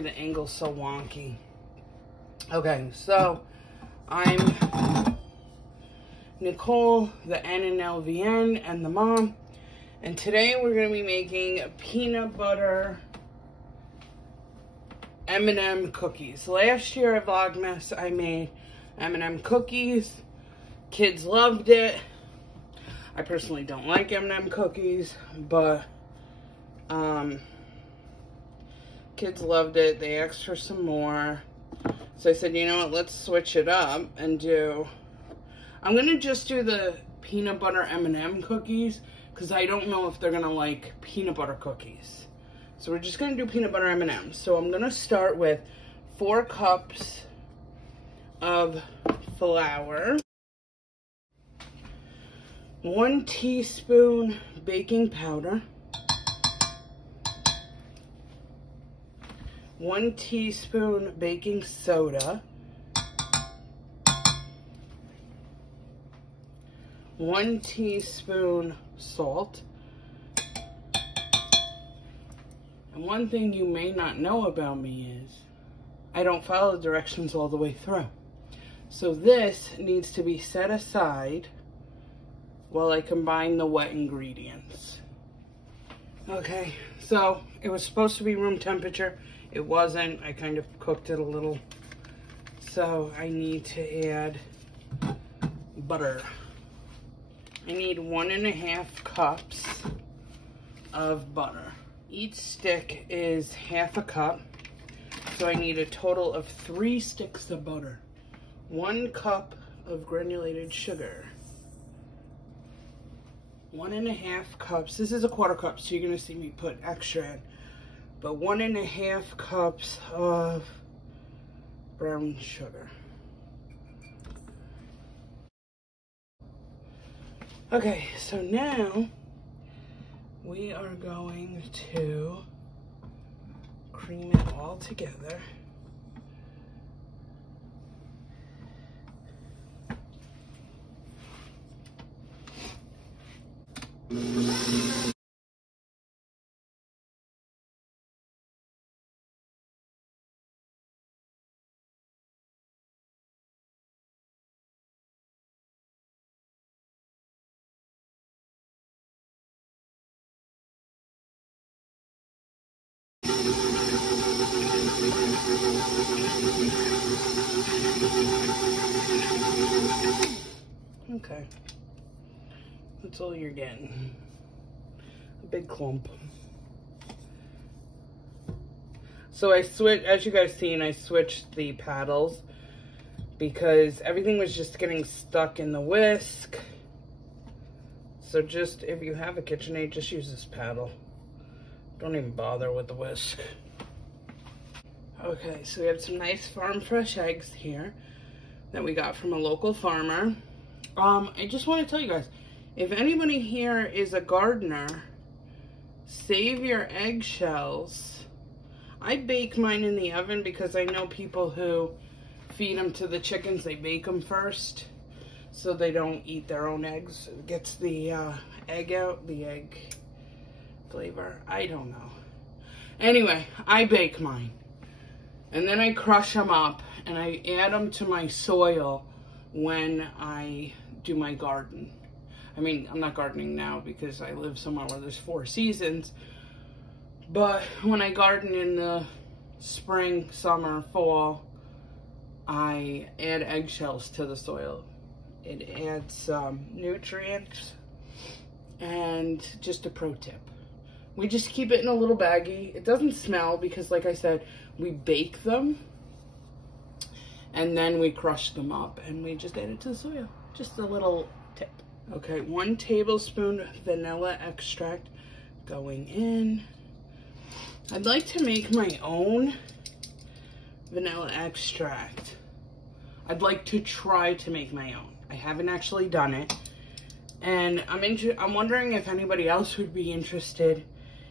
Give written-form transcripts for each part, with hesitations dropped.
Sorry the angle's so wonky. Okay, so I'm Nicole, the N in LVN, and the mom. And today we're going to be making peanut butter M&M cookies. Last year at Vlogmas, I made M&M cookies. Kids loved it. I personally don't like M&M cookies, but kids loved it. They asked for some more. So I said, you know what, let's switch it up and I'm going to just do the peanut butter M&M cookies because I don't know if they're going to like peanut butter cookies. So we're just going to do peanut butter M&M. So I'm going to start with 4 cups of flour, 1 teaspoon baking powder, 1 teaspoon baking soda, 1 teaspoon salt. And one thing you may not know about me is I don't follow the directions all the way through. So this needs to be set aside while I combine the wet ingredients. Okay, so it was supposed to be room temperature. It wasn't. I kind of cooked it a little. So I need to add butter. I need 1.5 cups of butter. Each stick is 1/2 cup. So I need a total of 3 sticks of butter. 1 cup of granulated sugar. 1.5 cups. This is a 1/4 cup, so you're going to see me put extra in. But 1.5 cups of brown sugar. Okay, so now we are going to cream it all together. Okay, that's all you're getting. A big clump. So I switched, as you guys seen, I switched the paddles because everything was just getting stuck in the whisk. So just, if you have a KitchenAid, just use this paddle. Don't even bother with the whisk. Okay, so we have some nice farm fresh eggs here that we got from a local farmer. I just want to tell you guys, if anybody here is a gardener, save your eggshells. I bake mine in the oven because I know people who feed them to the chickens, they bake them first so they don't eat their own eggs. It gets the egg out, the egg flavor. I don't know. Anyway, I bake mine. And then I crush them up and I add them to my soil when I do my garden. I mean, I'm not gardening now because I live somewhere where there's 4 seasons. But when I garden in the spring, summer, fall, I add eggshells to the soil. It adds nutrients. And just a pro tip. We just keep it in a little baggie. It doesn't smell because, like I said, we bake them. And then we crush them up and we just add it to the soil. Just a little tip. Okay, 1 tablespoon vanilla extract going in. I'd like to make my own vanilla extract. I'd like to try to make my own. I haven't actually done it. And I'm wondering if anybody else would be interested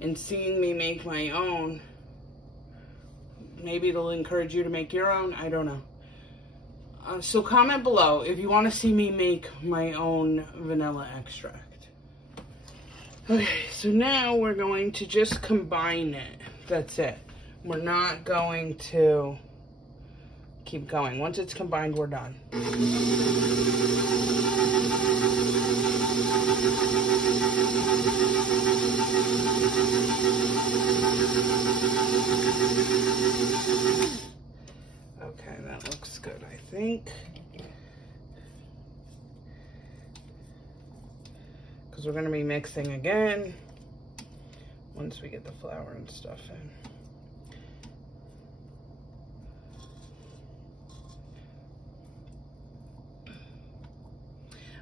in seeing me make my own. Maybe it'll encourage you to make your own. I don't know. So comment below if you want to see me make my own vanilla extract. Okay, so now we're going to just combine it. That's it. We're not going to keep going. Once it's combined, we're done. Okay, that looks good, I think. Because we're going to be mixing again once we get the flour and stuff in.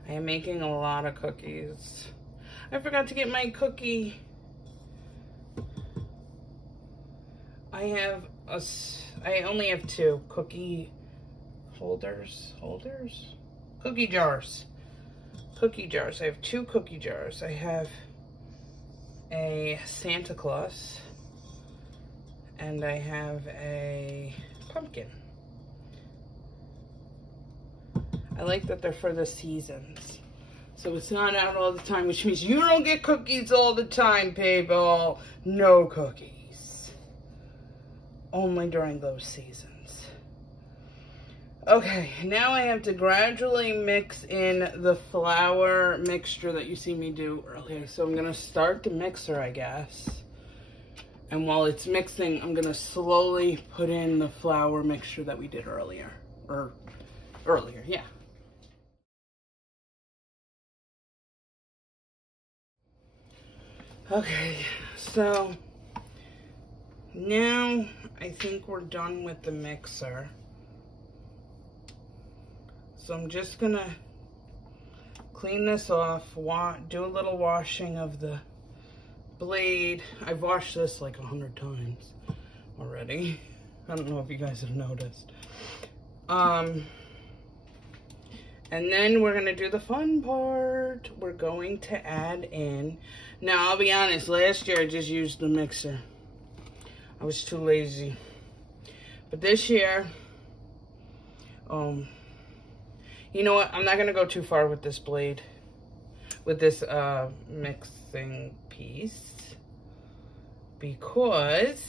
I am making a lot of cookies. I forgot to get my cookie. I only have 2 cookie holders. Cookie jars. I have 2 cookie jars. I have a Santa Claus and I have a pumpkin. I like that they're for the seasons. So it's not out all the time, which means you don't get cookies all the time, people. No cookies. Only during those seasons. Okay, now I have to gradually mix in the flour mixture that you see me do earlier. So I'm gonna start the mixer, I guess. And while it's mixing, I'm gonna slowly put in the flour mixture that we did earlier. Yeah. Okay, so now I think we're done with the mixer. So I'm just gonna clean this off, do a little washing of the blade. I've washed this like 100 times already. I don't know if you guys have noticed. And then we're gonna do the fun part. We're going to add in, now I'll be honest, last year I just used the mixer. I was too lazy. But this year, you know what, I'm not gonna go too far with this blade, with this mixing piece, because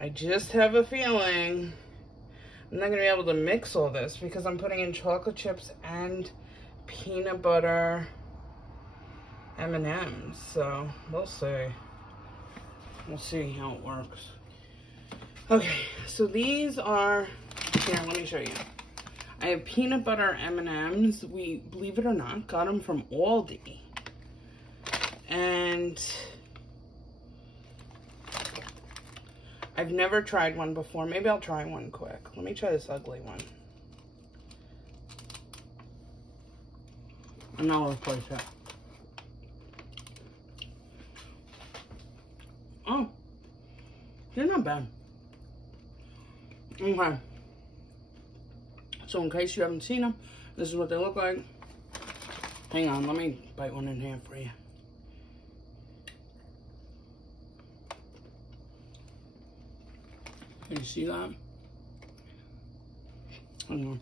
I just have a feeling I'm not gonna be able to mix all this because I'm putting in chocolate chips and peanut butter M&Ms. So we'll see. We'll see how it works. Okay, so these are, here, let me show you. I have peanut butter M&Ms. We, believe it or not, got them from Aldi. And I've never tried one before. Maybe I'll try one quick. Let me try this ugly one. And I'll replace it. Oh, they're not bad. Okay. So in case you haven't seen them, this is what they look like. Hang on, let me bite one in half for you. Can you see that? Hang on.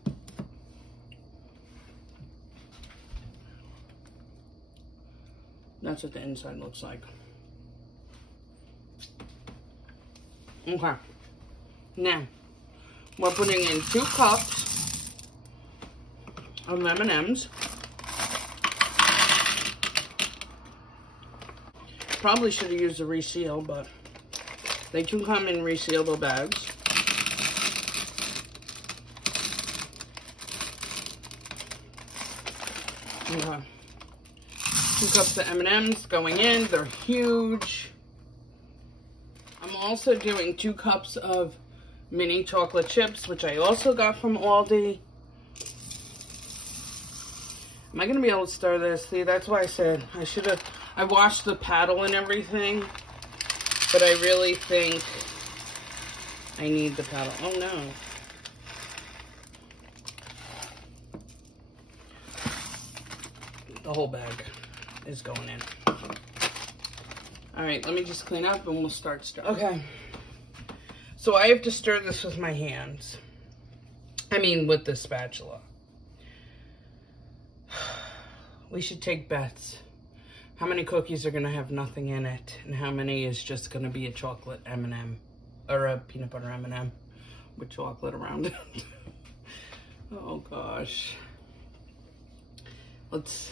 That's what the inside looks like. Okay. Now, we're putting in 2 cups of M&Ms. Probably should have used a reseal, but they do come in resealable bags. Okay. 2 cups of M&Ms going in. They're huge. I'm also doing 2 cups of mini chocolate chips, which I also got from Aldi. Am I going to be able to stir this? See, that's why I said I washed the paddle and everything. But I really think I need the paddle. Oh no. The whole bag is going in. All right, let me just clean up and we'll start stirring. Okay. So I have to stir this with my hands. I mean, with the spatula. We should take bets. how many cookies are gonna have nothing in it, and how many is just gonna be a chocolate M&M, or a peanut butter M&M with chocolate around it. Oh gosh. Let's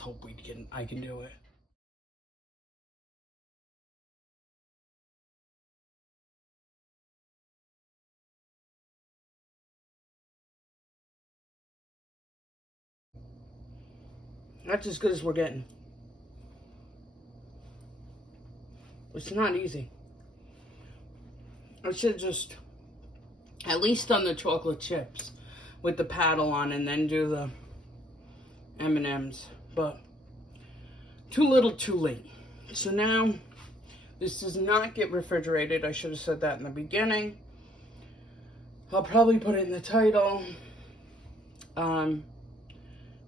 hope I can do it. That's as good as we're getting. It's not easy. I should just at least done the chocolate chips with the paddle on and then do the M&Ms, but too little too late. So now this does not get refrigerated. I should have said that in the beginning. I'll probably put it in the title.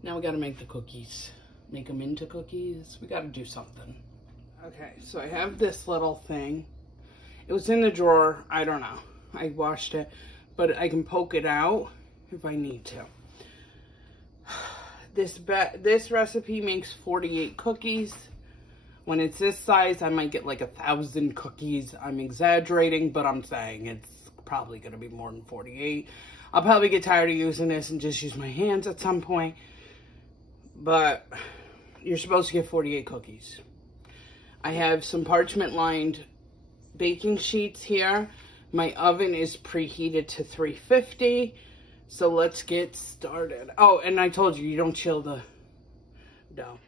Now we gotta make the cookies. Make them into cookies. We gotta do something. Okay, so I have this little thing. It was in the drawer. I don't know. I washed it, but I can poke it out if I need to. This recipe makes 48 cookies. When it's this size, I might get like 1,000 cookies. I'm exaggerating, but I'm saying it's probably gonna be more than 48. I'll probably get tired of using this and just use my hands at some point. But you're supposed to get 48 cookies. I have some parchment lined baking sheets here. My oven is preheated to 350. So let's get started. Oh, and I told you don't chill the dough.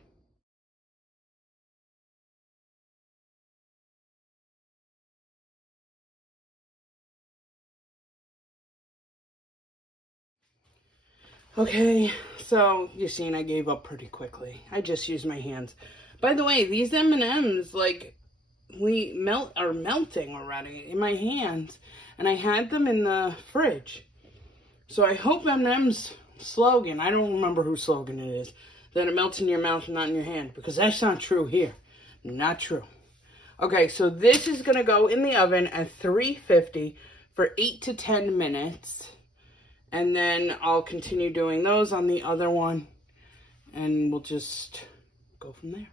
Okay, so you've seen I gave up pretty quickly. I just used my hands. By the way, these M&Ms, like, are melting already in my hands. And I had them in the fridge. So I hope M&M's slogan, I don't remember whose slogan it is, that it melts in your mouth and not in your hand. Because that's not true here. Not true. Okay, so this is going to go in the oven at 350 for 8 to 10 minutes. And then I'll continue doing those on the other one. And we'll just go from there.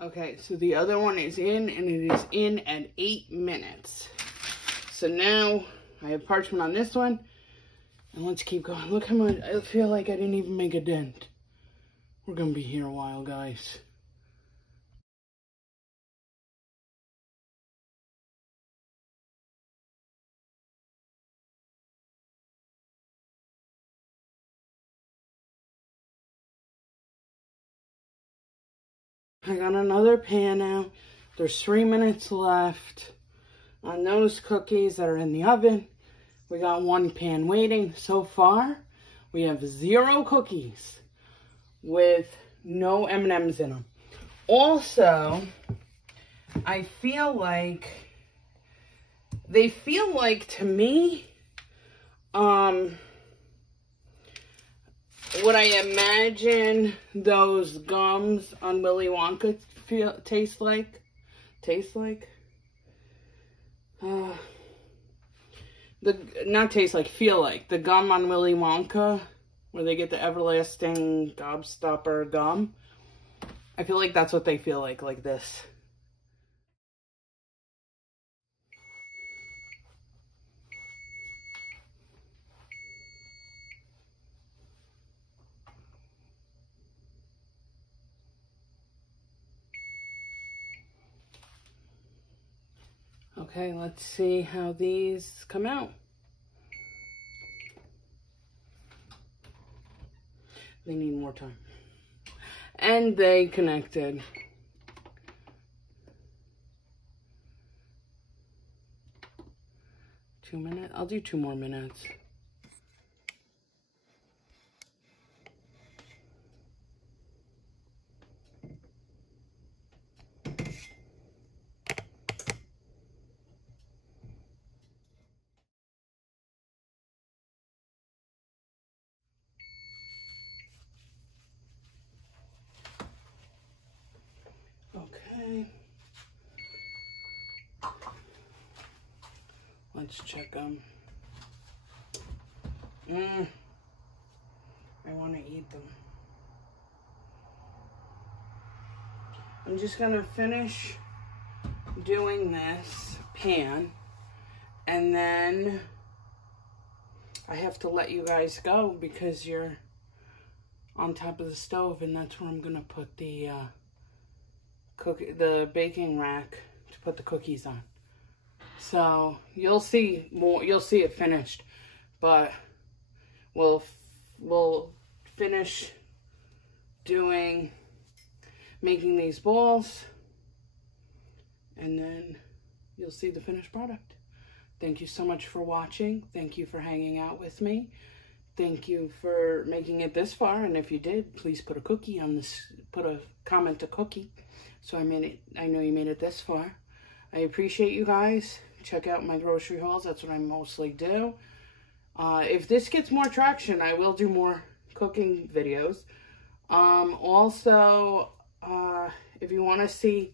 Okay, so the other one is in, and it is in at 8 minutes. So now I have parchment on this one. And let's keep going. Look how much, I feel like I didn't even make a dent. We're going to be here a while, guys. I got another pan now. There's 3 minutes left on those cookies that are in the oven. We got 1 pan waiting. So far, we have 0 cookies with no M&Ms in them. Also, I feel like, they feel like, to me, what I imagine those gums on Willy Wonka taste like. Feel like. The gum on Willy Wonka, where they get the everlasting gobstopper gum. I feel like that's what they feel like this. Okay, let's see how these come out. They need more time. And they connected. 2 minutes? I'll do 2 more minutes. Okay. Let's check them. I want to eat them. I'm just gonna finish doing this pan, and then I have to let you guys go because you're on top of the stove, and that's where I'm gonna put the the baking rack to put the cookies on. So you'll see more. You'll see it finished, but we'll finish making these balls, and then you'll see the finished product. Thank you so much for watching. Thank you for hanging out with me. Thank you for making it this far, and if you did, please put a cookie on this. Put a comment to cookie, so I know you made it this far. I appreciate you guys. Check out my grocery hauls. That's what I mostly do. If this gets more traction, I will do more cooking videos. Also, if you want to see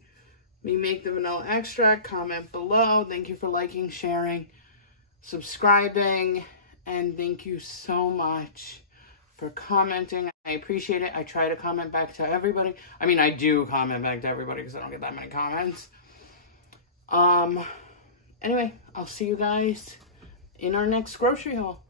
me make the vanilla extract, comment below. Thank you for liking, sharing, subscribing, and thank you so much for commenting. I appreciate it. I try to comment back to everybody. I mean, I do comment back to everybody because I don't get that many comments. Anyway, I'll see you guys in our next grocery haul.